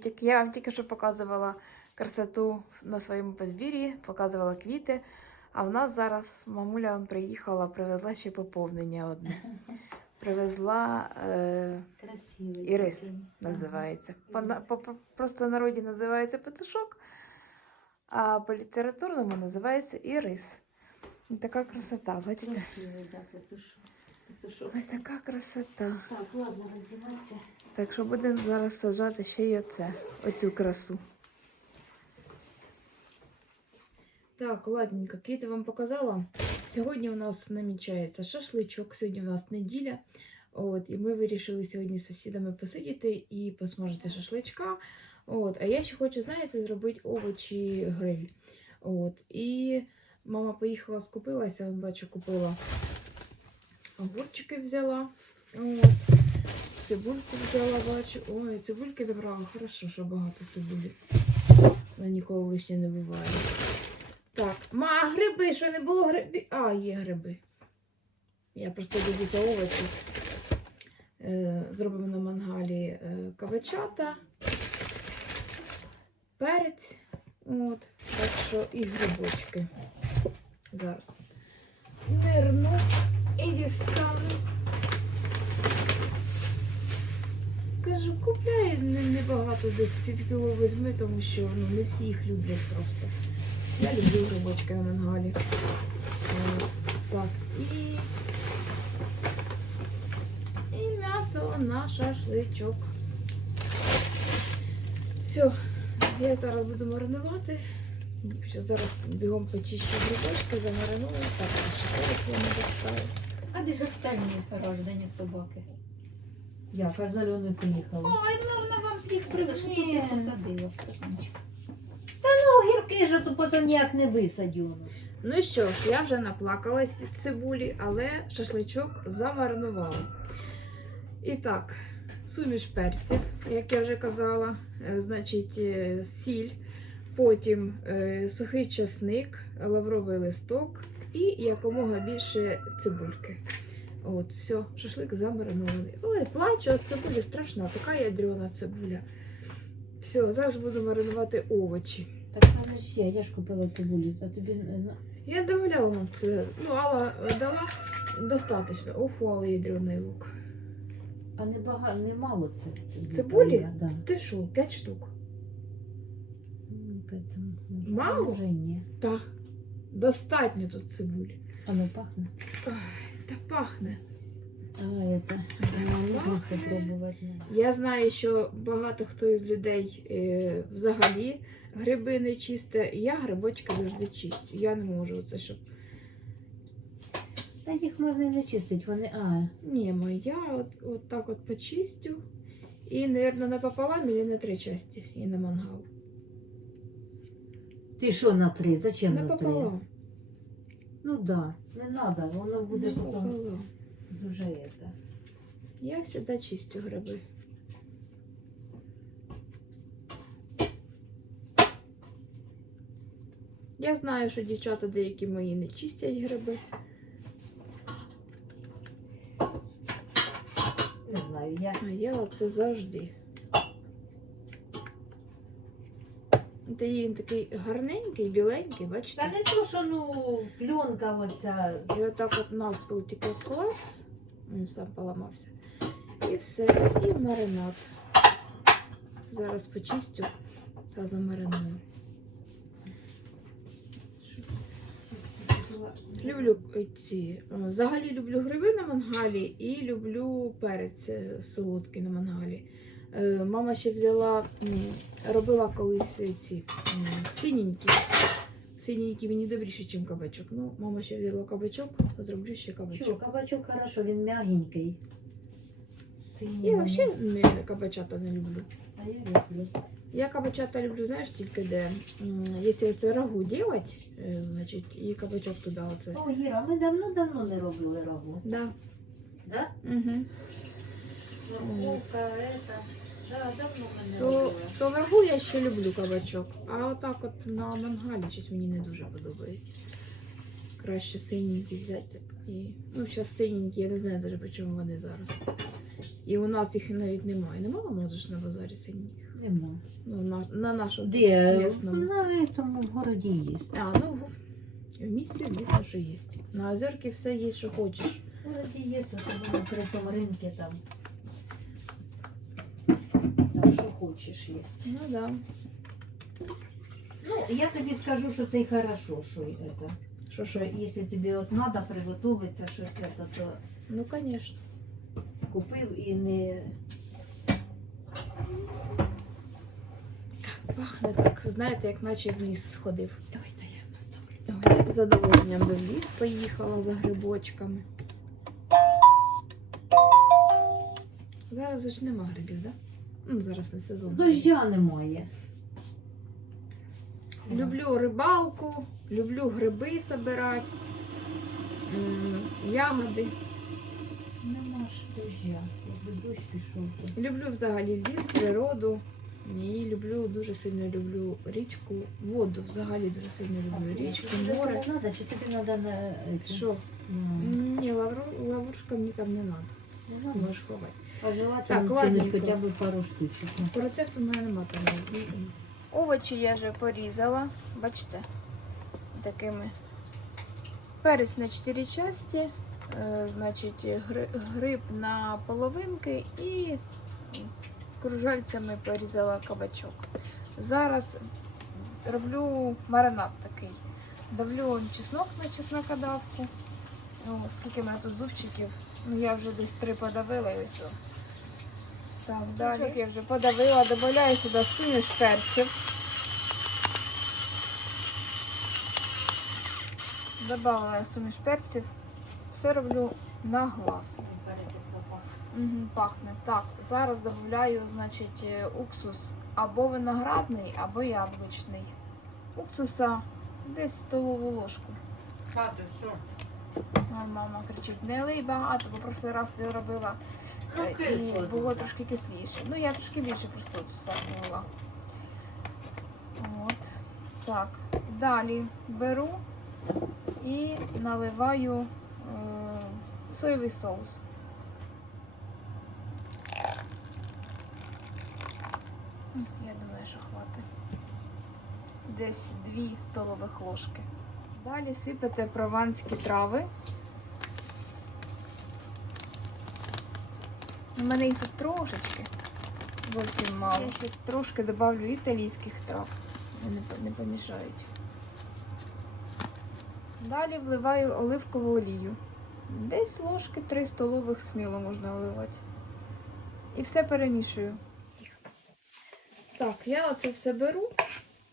Всім! Я вам тільки що показувала красоту на своєму подвір'ї, показувала квіти. А в нас зараз мамуля он приїхала, привезла ще поповнення одне. Привезла е, Красивий. Ірис такий. називається. По, по, просто в народі називається петушок, а по літературному називається ірис. Така красота, бачите? Красивий, да, петушок. Петушок. Така красота. Так, ладно, роздівайся. Так що будемо зараз саджати ще й оце, оцю красу. Так, ладненько, квіти вам показала. Сьогодні у нас намічається шашличок, сьогодні у нас неділя. От, і ми вирішили сьогодні з сусідами посидіти і посмажити шашличка. От, а я ще хочу, знаєте, зробити овочі гриль. От, і мама поїхала, скупилася, бачу, купила огурчики взяла. От. Цибульку взяла, бачу. Ой, цибульки добрала. Хорошо, що багато цибулі. Вона ніколи лишнє не буває. Так, ма, гриби, що не було грибів? А, є гриби. Я просто дивлюся овочі. Е, зробимо на мангалі е, кабачата, перець. От. Так що і грибочки. Зараз. Нирну і дістану. Кажу, купляй небагато десь півкіло візьми, тому що ну, не всі їх люблять просто. Я люблю грибочки на мангалі. От, Так, і, і м'ясо на шашличок. Все, я зараз буду маринувати. Ще зараз бігом почищу грибочки, замариную. Так, ще я не достаю. А де ж останні рождені собаки? Як, а зелений приїхала? Ой, ну вона вам їх привезла, що Ні. ти посадила в стаканчик. Ну, гірки ж тут поза ніяк не висадю. Ну що ж, я вже наплакалась від цибулі, але шашличок замаринувала. І так, суміш перців, як я вже казала, е, значить, е, сіль, потім е, сухий часник, лавровий листок і якомога більше цибульки. От, все, шашлик замаринований. Ой, плачу від цибулі, страшна, така ядрена цибуля. Все, зараз буду маринувати овочі. Так але ж я, я ж купила цибулі, а тобі Я добавляла вам це. Ну, Алла дала достатньо. Ух, у Алли ядрений лук. а не багато, не мало це цибулі. Цибулі? Да. Ти що, 5 штук? Мало? І ні. Так. Достатньо тут цибулі. А ну пахне. Ой, та пахне. А это, можна попробувати. Я знаю, що багато хто із людей е, взагалі гриби не чисте. Я грибочки завжди чистю. Я не можу це, щоб. Та їх можна і не чистити, вони, а, Ні, моя от, от так от почистю. І, мабуть, напополам або на три часті і на мангал. Ти що на три? Зачем на три? Напополам. Ну да, не треба, воно буде потім Напополам. дуже это. Я всегда чистю гриби. Я знаю, що дівчата деякі мої не чистять гриби. Не знаю, я А я оце завжди. От він такий гарненький, біленький, Та не то, що ну пленка оця. І отак от навпіл тільки клац, він сам поламався. І все, і маринад. Зараз почистю та замариную. Люблю ці. е, Взагалі люблю гриби на мангалі і люблю перець е, солодкий на мангалі. Е, Мама ще взяла, робила колись ці синенькі. Синенькі мені добріше, ніж кабачок. Ну, мама ще взяла кабачок, зроблю ще кабачок. кабачок хорошо, він м'ягенький. Я взагалі кабачата не люблю. А я люблю. Я кабачата люблю, знаєш, тільки де. Якщо це рагу робити, значить, і кабачок туди оце. О, Іра, ми давно-давно не робили рагу. Да. Да? Угу. Морковка, это. То, то врагу я ще люблю кабачок, а отак от на мангалі щось мені не дуже подобається. краще синенькі взяти. І, ну, зараз синенькі, я не знаю навіть по чому вони зараз. І у нас їх навіть немає. Нема у нас же ж на базарі синеньких. Нема. Ну, на, на нашому Де? місному. На тому в городі є. А, ну в- в місті, звісно, що є. На озерці все є, що хочеш. В городі є, особливо при тому ринку там. Там що хочеш є. Ну да. Ну, я тобі скажу, що це й хорошо, що це. Що Що що? якщо тобі от треба приготуватися щось, це, то Ну, звісно. купив і не Пахне так, знаєте, як наче в ліс сходив. Ой, та я поставлю. Ой, я б з задоволенням би в ліс поїхала за грибочками. Зараз ж нема грибів, так? Да? Ну, зараз не сезон. дождя немає. Люблю рибалку, люблю гриби збирати, ягоди. Нема ж дождя. Якби дощ пішов, то Люблю взагалі ліс, природу. І люблю, дуже сильно люблю річку, воду взагалі дуже сильно люблю. Річку, Тобі море. треба, чи тобі треба на? Що? Ні, лавру, лаврушка мені там не треба. ну. Можеш ховати. А желательно Так, ладненько. хоча б пару штучок. Ну, По рецепту в мене нема там. Овочі я вже порізала. Бачите? Такими. Перець на 4 часті, е, значить, гри- гриб на половинки і кружальцями порізала кабачок. Зараз роблю маринад такий. Давлю чеснок на чеснокодавку. От, скільки в мене тут зубчиків. Ну я вже десь три подавила і ось. Так, далі я вже подавила, додаю сюди суміш перців. Добавила я суміш перців. Все роблю на глаз. Угу, пахне. Так, зараз додаю, значить, е, уксус або виноградний, або яблучний. Уксуса десь столову ложку. Мама кричить, не лий багато, бо прошлий раз ти робила Ну, е, і було трошки кисліше. Ну, я трошки більше просто була. От. Так. Далі беру і наливаю е, соєвий соус. Я думаю, що хватить. Десь 2 столових ложки. Далі сипете прованські трави. У мене їх тут трошечки. Зовсім мало. Я ще трошки додавлю італійських трав. Вони не помішають. Далі вливаю оливкову олію. Десь ложки 3 столових сміло можна оливати. І все перемішую. Так, я оце все беру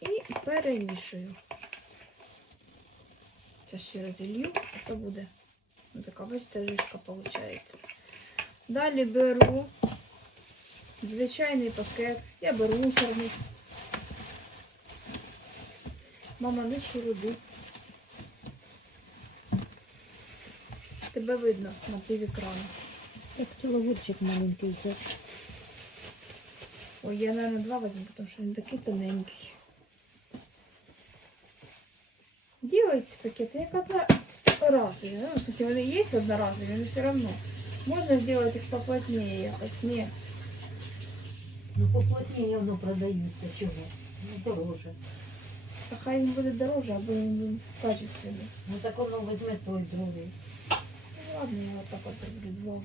і перемішую. Зараз ще розілью, а то буде ну, така, бачите, жишка виходить. Далі беру звичайний пакет. Я беру мусорник. Мама, не шуруди. Тебе видно на півекрану. Так тілогурчик маленький взяв. Ой, я, наверное, два возьму, потому что он такий тоненький. Делайте пакеты, як одна разові. Ну, кстати, вони є одноразові, но все равно. Можно сделать их поплотнее якось. Ні. Ну, поплотніше воно продається. Чого? Ну, дороже. А хай він буде дороже, або він буде качественний. Ну, так воно візьме той другий. Ну, ладно, я вот так вот zrobię два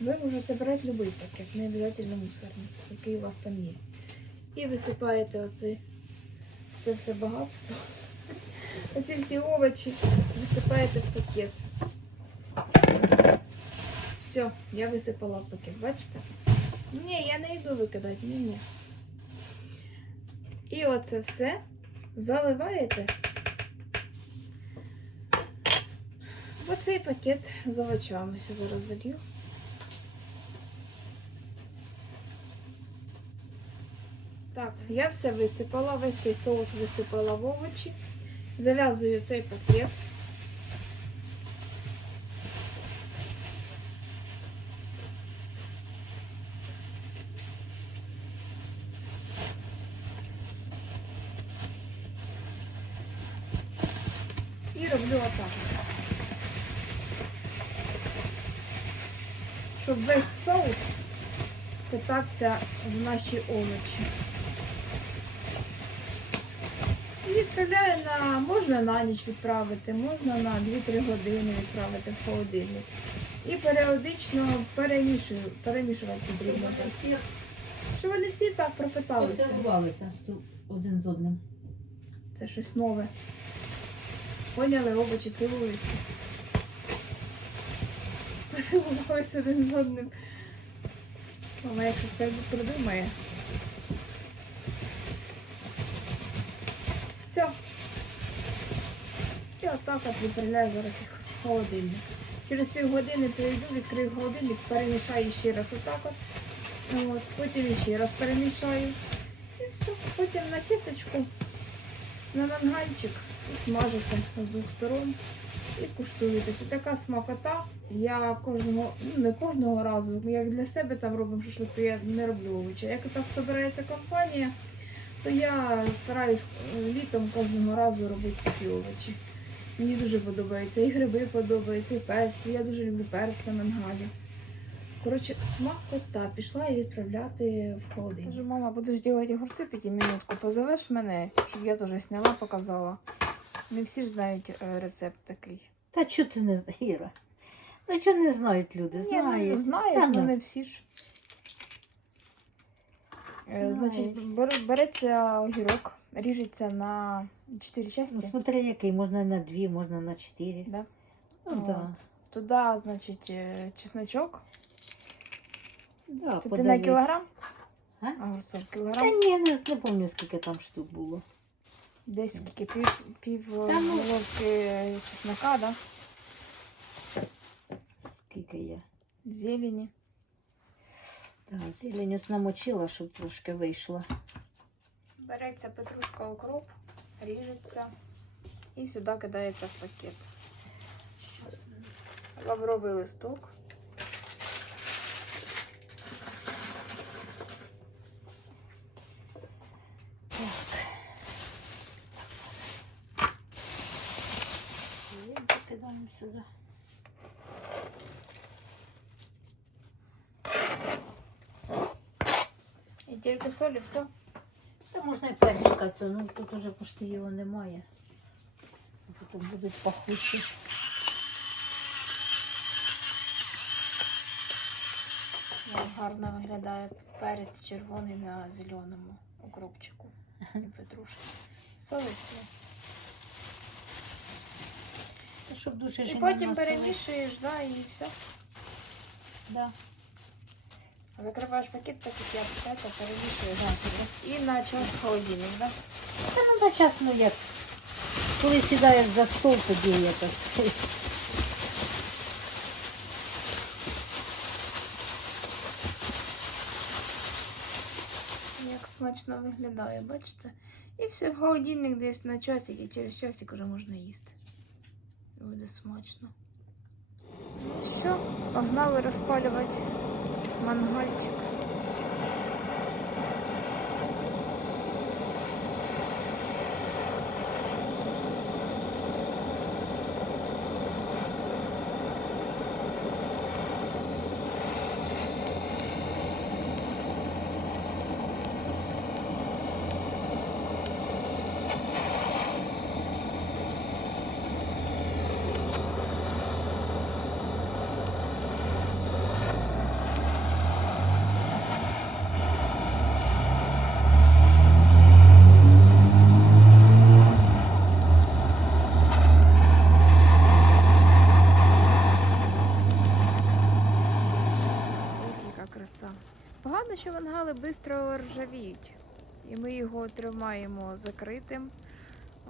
Ви можете брати будь-який пакет, не обов'язково мусорний, який у вас там є. І висипаєте оце, це все багатство. Оці всі овочі висипаєте в пакет. Все, я висипала в пакет, бачите? Ні, я не йду викидати, ні, ні. І оце все заливаєте в оцей пакет з овочами. Зараз залью. Так, я все висипала, весь цей соус висипала в овочі. Зав'язую цей пакет. І роблю отак. Щоб весь соус питався в наші овочі. Відправляю на, можна на ніч відправити, можна на 2-3 години відправити в холодильник. І періодично перемішую, перемішувати потрібно. Щоб вони всі так пропиталися. Поцілувалися один з одним. Це щось нове. Поняли, овочі цілуються. Поцілувалися один з одним. Мама як щось прид- придумає. Все. І отак от відправляю зараз їх в холодильник. Через півгодини прийду, відкрию холодильник, перемішаю ще раз отак от. От, потім ще раз перемішаю. І все. Потім на сіточку на мангальчик і смажите з двох сторон і куштуєте. Це така смакота. Я кожного, ну не кожного разу, як для себе там робимо шашлик, то я не роблю овочі. Як так збирається компанія, то я стараюсь е, літом кожного разу робити такі овочі. Мені дуже подобається. І гриби подобаються, і перці. Я дуже люблю перець на мангалі. Коротше, смакота. Пішла її відправляти в холодильник. Кажу, мама, будеш робити огурці п'яти минутку, позовеш мене, щоб я теж зняла, показала. Не всі ж знають е, рецепт такий. Та чого ти не знаєш, Іра? Ну чого не знають люди? Ні, Знають. ну, знають, але ну. не всі ж. Е. Значить, бер- береться огірок, ріжеться на 4 Ну, смотри, який, можна на дві, можна на чотири. Да? Ну, да. Туди, значить, е, чесночок. Да, Це ти на кілограм? А? Огурцов Та кілограм. ні, не, не пам'ятаю, скільки там штук було. Десь скільки пів, пів е, Та ну. головки чеснока, да? Скільки я. В зелені. Так, зелень ось намочила, щоб трошки вийшло. Береться петрушка укроп, ріжеться і сюди кидається в пакет. Лавровий листок. І закидаємо сюди. Тільки солі, все. Та можна і перчика цього, ну тут уже пошти його немає. Потім будуть пахучі. Як гарно виглядає перець червоний на зеленому укропчику і петрушки. Солиться. Щоб дуже І потім перемішуєш, да, і все. Да. Закриваєш пакет, так як я писати, перемішуєш. І на час холодильник, да? Та ну одночасно як. Коли сідаєш за стол, тоді я так. Як смачно виглядає, бачите? І все, в холодильник десь на часик, і через часик вже можна їсти. Буде смачно. Ну що, погнали розпалювати мангальчик. Ось яка краса. Погано, що мангали швидко ржавіють. І ми його тримаємо закритим.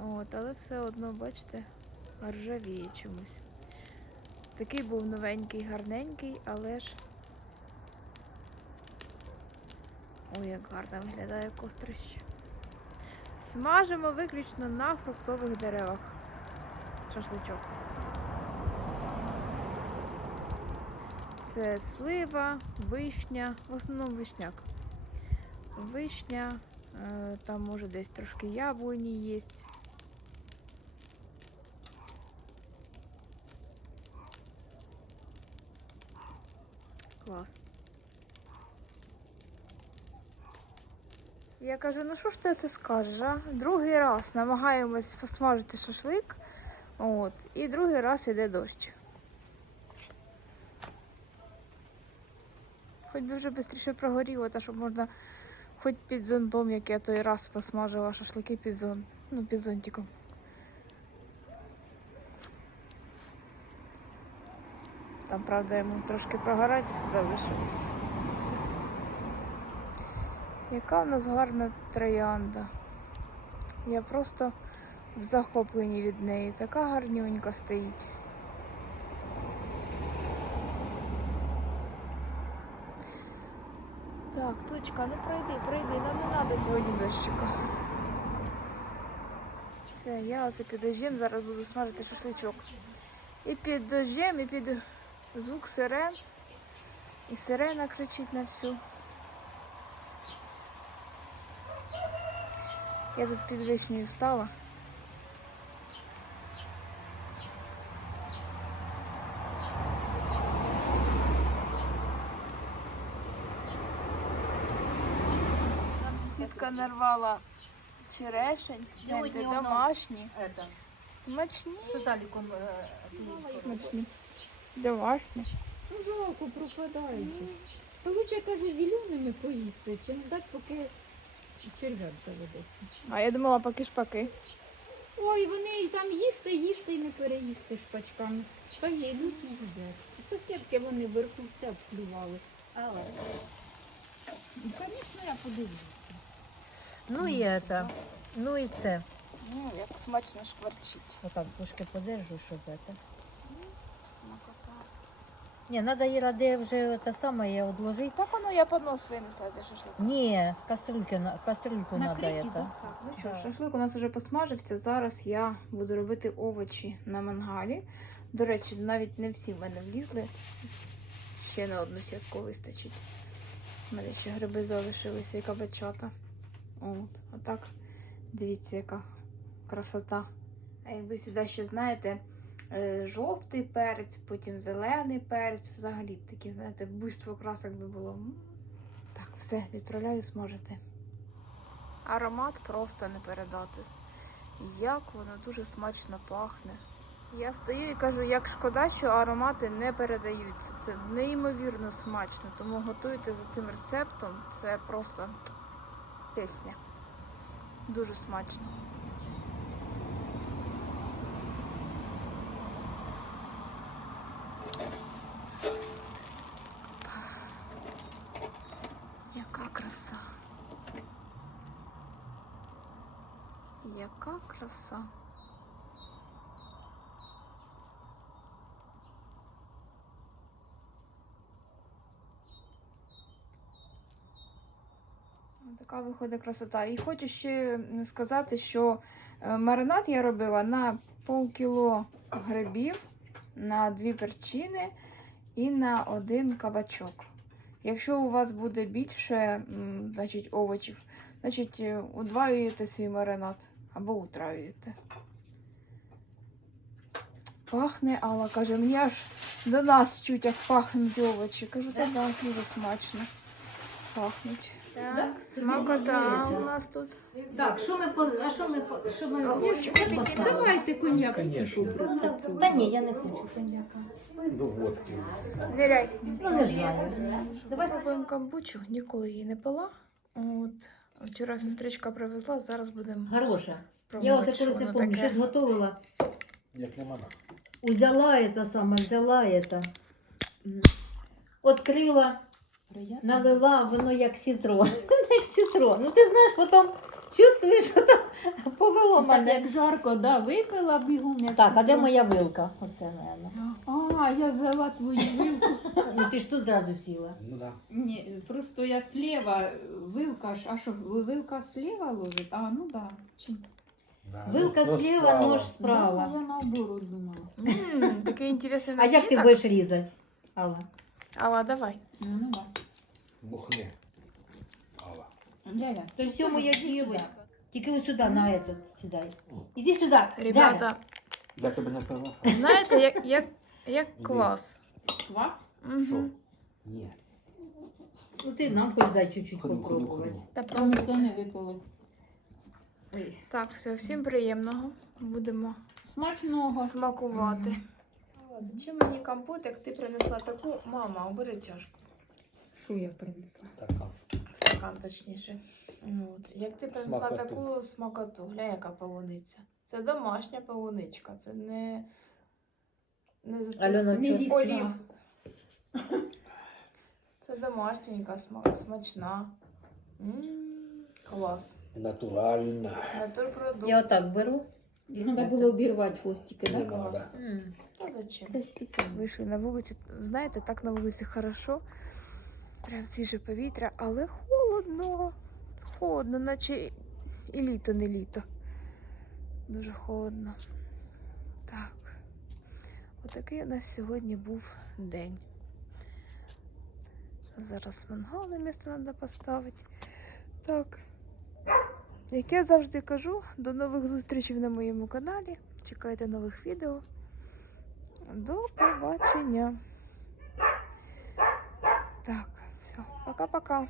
От, але все одно, бачите, ржавіє чомусь. Такий був новенький, гарненький, але ж. Ой, як гарно виглядає кострище. Смажимо виключно на фруктових деревах. Шашличок. Це слива, вишня, в основному вишняк. Вишня, е, там може десь трошки яблуні є. Клас. Я кажу, ну що ж ти це скажеш, а? Другий раз намагаємось посмажити шашлик, от, і другий раз йде дощ. Хоч би вже швидше прогоріло, та щоб можна хоч під зонтом, як я той раз посмажила шашлики під зон. Ну, під зонтиком. Там, правда, йому трошки прогорать залишилось. Яка в нас гарна троянда. Я просто в захопленні від неї. Така гарнюнька стоїть. Точка, ну пройди, пройди, нам не треба сьогодні дощика. Все, я оце під дождем зараз буду смажити шашличок. І під дождем, і під звук сирен. І сирена кричить на всю. Я тут під вишнею стала. Нам нарвала черешень, Сьогодні гляньте, воно- домашні, Это, смачні. що заліком е, ти Смачні. Домашні. Ну, жалко, пропадають. То лучше, я кажу, зеленими поїсти, чим ждати, поки черв'як заведеться. А я думала, поки шпаки. Ой, вони і там їсти, їсти і не переїсти шпачками. Та є, йдуть і їдять. Сусідки вони вверху все обклювали. Але, ну, звісно, я подивлюся. Ну і це. Ну і це. Ну, як смачно шкварчить. Отак трошки подержу, щоб це. Смакота. Ні, треба її ради вже те саме відложити. Так воно я поднос винесла для шашлика. Ні, кастрюльку, на- кастрюльку треба це. завтра. Ну що, Да. шашлик у нас вже посмажився. Зараз я буду робити овочі на мангалі. До речі, навіть не всі в мене влізли. Ще на одну сітку вистачить. У мене ще гриби залишилися і кабачата. От, а так, дивіться, яка красота. А якби сюди ще, знаєте, е, жовтий перець, потім зелений перець, взагалі б таке, знаєте, буйство красок би було. Так, все, відправляю смажити. Аромат просто не передати. Як воно дуже смачно пахне. Я стою і кажу, як шкода, що аромати не передаються. Це неймовірно смачно. Тому готуйте за цим рецептом. Це просто пісня. Дуже смачно. Яка краса. Яка краса. Така виходить красота. І хочу ще сказати, що е, маринад я робила на полкіло грибів, на дві перчини і на один кабачок. Якщо у вас буде більше значить, овочів, значить е, удваюєте свій маринад або утравюєте. Пахне, Алла каже, мені аж до нас чуть як пахнуть овочі. Кажу, та да, дуже смачно пахнуть. Так, смакота у нас тут. Так, що ми по... А що ми по... Що ми... Це? Давайте коньяк всі попробуємо. Та ні, я не хочу коньяка. До водки. Ниряй. Ну, не знаю. Давай пробуємо камбучу, ніколи її не пила. От. Вчора сестричка привезла, зараз будемо Хороша. Я оце коли не помню, щось таке. готувала. Як лимонад. Взяла это саме, взяла это. м, Открила, Приємно. налила, воно як сітро. Як сітро. Ну ти знаєш, потім чувствуєш, що там повело Так мене. як жарко, да, випила бігом. як Так, а де моя вилка? Оце, наверное. А, я взяла твою вилку. Ну ти ж тут зразу сіла. Ну да. Ні, просто я слева, вилка ж, а що, вилка слева ложить? А, ну да. Чи? да. Вилка Ну, зліва, справа. нож справа. Да, я наоборот думала. М, Такий інтересний А як ти напіток. будеш різати? Алла? Алла, давай. Ну, ну да. Бухни. Алла. Ляля. То все моя дівчинка. Тільки ось сюди, на этот, сідай. Іди сюди. Ребята, Я тебе не пила. знаєте, як, як, як клас. Квас? Мгм. Що? Ні. Ну ти нам хоч дай чуть-чуть попробувати. Та ми це не випили. Ой. Так, все, всім приємного. Будемо Смачного. смакувати. Зачем мені компот, як ти принесла таку? Мама, обери чашку. Що я принесла? Стакан. Стакан точніше. Ну, От. Як ти принесла Смакоту. таку смакоту, гля, яка полуниця. Це домашня полуничка, це не. Не Альона, лізь. полів. Це домашненька, сма- смачна. М, Клас. Натуральна. Натурпродукт. я отак беру. Треба було обірвати хвостики, Не так? Надо. М. Та зачем? Спеціально. Вийшли на вулиці, знаєте, так на вулиці хорошо. Прям свіже повітря, але холодно. Холодно, наче і літо не літо. Дуже холодно. Так. Отакий у нас сьогодні був день. Зараз мангал на місце треба поставити. Так. Як я завжди кажу, до нових зустрічей на моєму каналі. Чекайте нових відео. До побачення. Так, все, пока-пока.